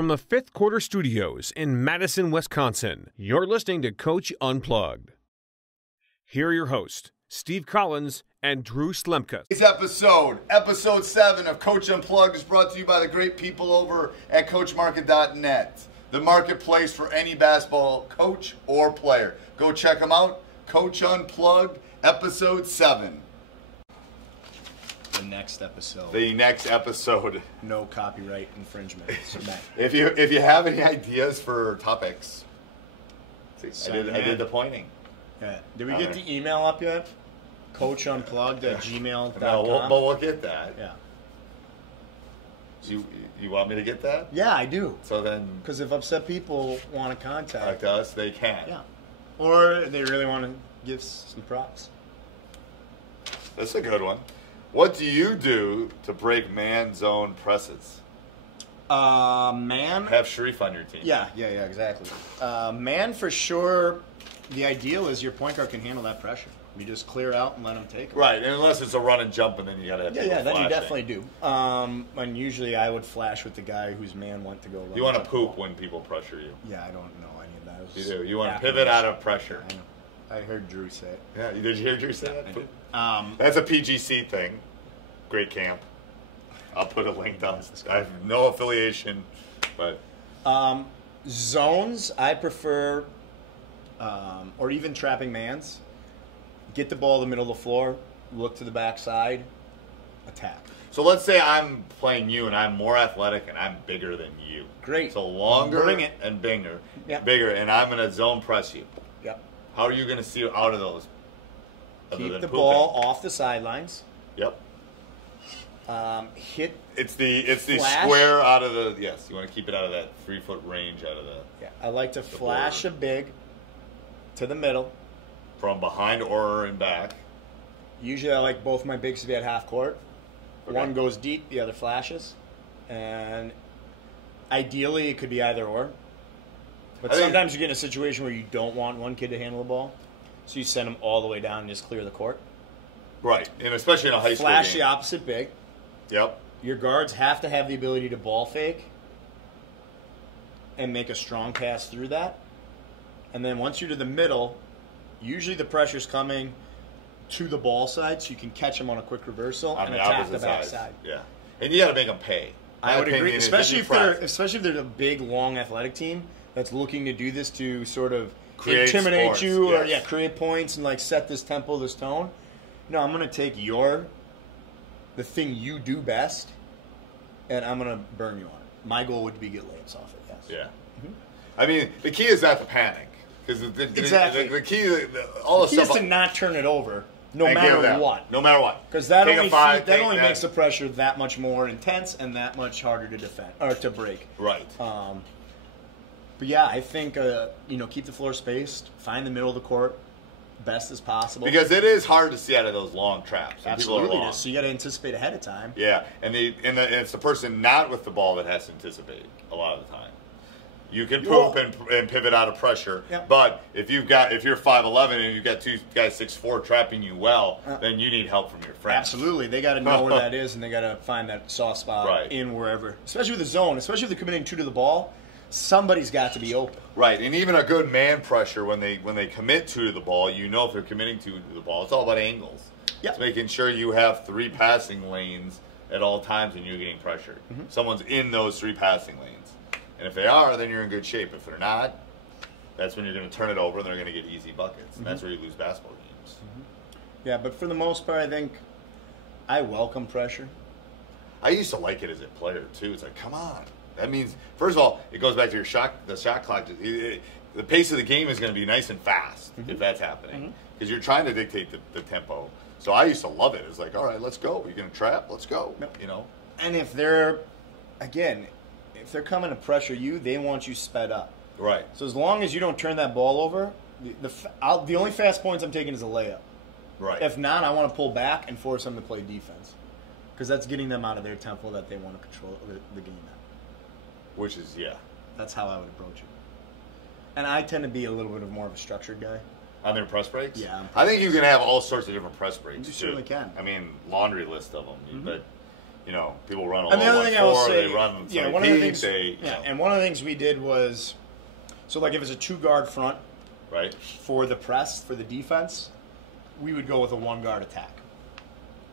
From the Fifth Quarter Studios in Madison, Wisconsin, you're listening to Coach Unplugged. Here are your hosts, Steve Collins and Drew Slemka. Today's episode 7 of Coach Unplugged, is brought to you by the great people over at CoachMarket.net, the marketplace for any basketball coach or player. Go check them out. Coach Unplugged, episode 7. The next episode. No copyright infringement. If you have any ideas for topics, see, I did the pointing. Yeah. Did we get the email up yet? CoachUnplugged@gmail.com. No, but we'll get that. Yeah. You want me to get that? Yeah, I do. So then, because if upset people want to contact us, they can. Yeah. Or they really want to give some props. That's a good one. What do you do to break man zone presses? Man? Have Sharif on your team. Yeah, exactly. Man, for sure, the ideal is your point guard can handle that pressure. You just clear out and let him take it. Right, and unless it's a run and jump, and then you got to have then you definitely do. And usually I would flash with the guy whose man went to go run. You want to poop when people pressure you. Yeah, I don't know any of that. You do. You want to pivot out of pressure. I know. I heard Drew say it. Yeah, did you hear Drew say that? I did. That's a PGC thing. Great camp. I'll put a link down. I have no affiliation, but zones I prefer, or even trapping mans. Get the ball in the middle of the floor, look to the backside, attack. So let's say I'm playing you and I'm more athletic and I'm bigger than you. Great. So longer Bring it. and bigger, Yep. bigger, and I'm going to zone press you. Yep. How are you going to see out of those? Keep the ball off the sidelines. Yep. Hit. It's the flash. Square out of the, yes, you want to keep it out of that 3-foot range out of the. Yeah, I like to flash a big to the middle. From behind or in back. Usually I like both my bigs to be at half court. Okay. One goes deep, the other flashes. And ideally it could be either or. But sometimes you get in a situation where you don't want one kid to handle the ball. So you send them all the way down and just clear the court. Right, and especially in a high school Flash game. the opposite big. Yep. Your guards have to have the ability to ball fake and make a strong pass through that. And then once you're to the middle, usually the pressure's coming to the ball side, so you can catch them on a quick reversal and attack the backside. Yeah, and you got to make them pay. I would agree, especially if they're a big, long, athletic team that's looking to do this to sort of intimidate sports, you, or yes. create points and set this tempo, this tone. No, I'm going to take the thing you do best, and I'm going to burn you on it. My goal would be get layups off it. Yes. Yeah. Mm-hmm. I mean, the key is not to panic. Because exactly. The key, all the key stuff is to not turn it over, no matter what. No matter what. Because that only makes the pressure that much more intense and that much harder to defend or to break. Right. But yeah, I think keep the floor spaced, find the middle of the court, best as possible. Because it is hard to see out of those long traps. Absolutely, it is. So you got to anticipate ahead of time. Yeah, and it's the person not with the ball that has to anticipate a lot of the time. You can poop and pivot out of pressure, yep. But if you're 5'11" and you've got two guys 6'4" trapping you well, then you need help from your friends. Absolutely, they got to know where that is, and they got to find that soft spot in wherever. Especially with the zone, especially if they're committing two to the ball, somebody's got to be open. Right, and even a good man pressure when they commit two to the ball, if they're committing two to the ball, it's all about angles. Yep. It's making sure you have 3 passing lanes at all times when you're getting pressured. Mm-hmm. Someone's in those 3 passing lanes. And if they are, then you're in good shape. If they're not, that's when you're going to turn it over and they're going to get easy buckets. And that's where you lose basketball games. Mm-hmm. Yeah, but for the most part, I think I welcome pressure. I used to like it as a player, too. It's like, come on. That means, first of all, it goes back to the shot clock. The pace of the game is going to be nice and fast if that's happening. Because you're trying to dictate the tempo. So I used to love it. It's like, all right, let's go. You're going to trap? Let's go. Yep. And if they're coming to pressure you, they want you sped up. Right. So as long as you don't turn that ball over, the only fast points I'm taking is a layup. Right. If not, I want to pull back and force them to play defense. Because that's getting them out of their tempo that they want to control the game at. Which is, yeah. That's how I would approach it. And I tend to be a little bit more of a structured guy. On their press breaks? Yeah. I think you can have all sorts of different press breaks. You certainly can. I mean, laundry list of them. But people run a And the low other thing I will 1-4, say, they run yeah, some one of the deep, things, they, and one of the things we did was, so like if it's a 2-guard front right? for the press for the defense, we would go with a 1-guard attack.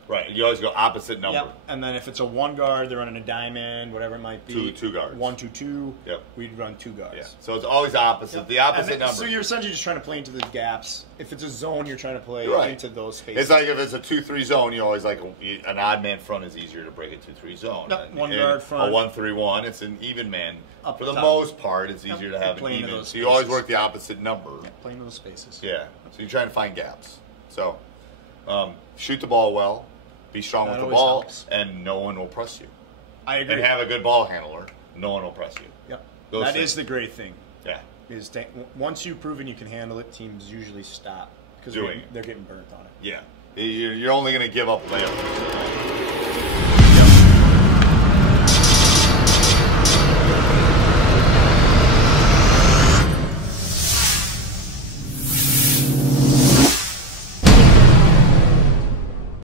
Right. You always go opposite number. Yep. And then if it's a 1-guard, they're running a diamond, whatever it might be. Two guards. 1-2-2. Yep. We'd run 2 guards. Yeah. So it's always opposite. Yep. The opposite And then- number. So you're essentially just trying to play into the gaps. If it's a zone, you're trying to play Right. into those spaces. It's like if it's a 2-3 zone, you always like an odd man front is easier to break a 2-3 zone. Yep, And 1-guard front. A 1-3-1, it's an even man. Up For the top. most part, it's easier to have an Play into even. those So you always spaces. work the opposite number. Yeah, play into those spaces. Yeah. So you're trying to find gaps. So shoot the ball well, be strong That with the always ball, helps. and no one will press you. I agree. And have a good ball handler. No one will press you. Yep. Those That things. is the great thing. Yeah. Is once you've proven you can handle it, teams usually stop because Doing it. they're getting burnt on it. Yeah. You're only going to give up layups.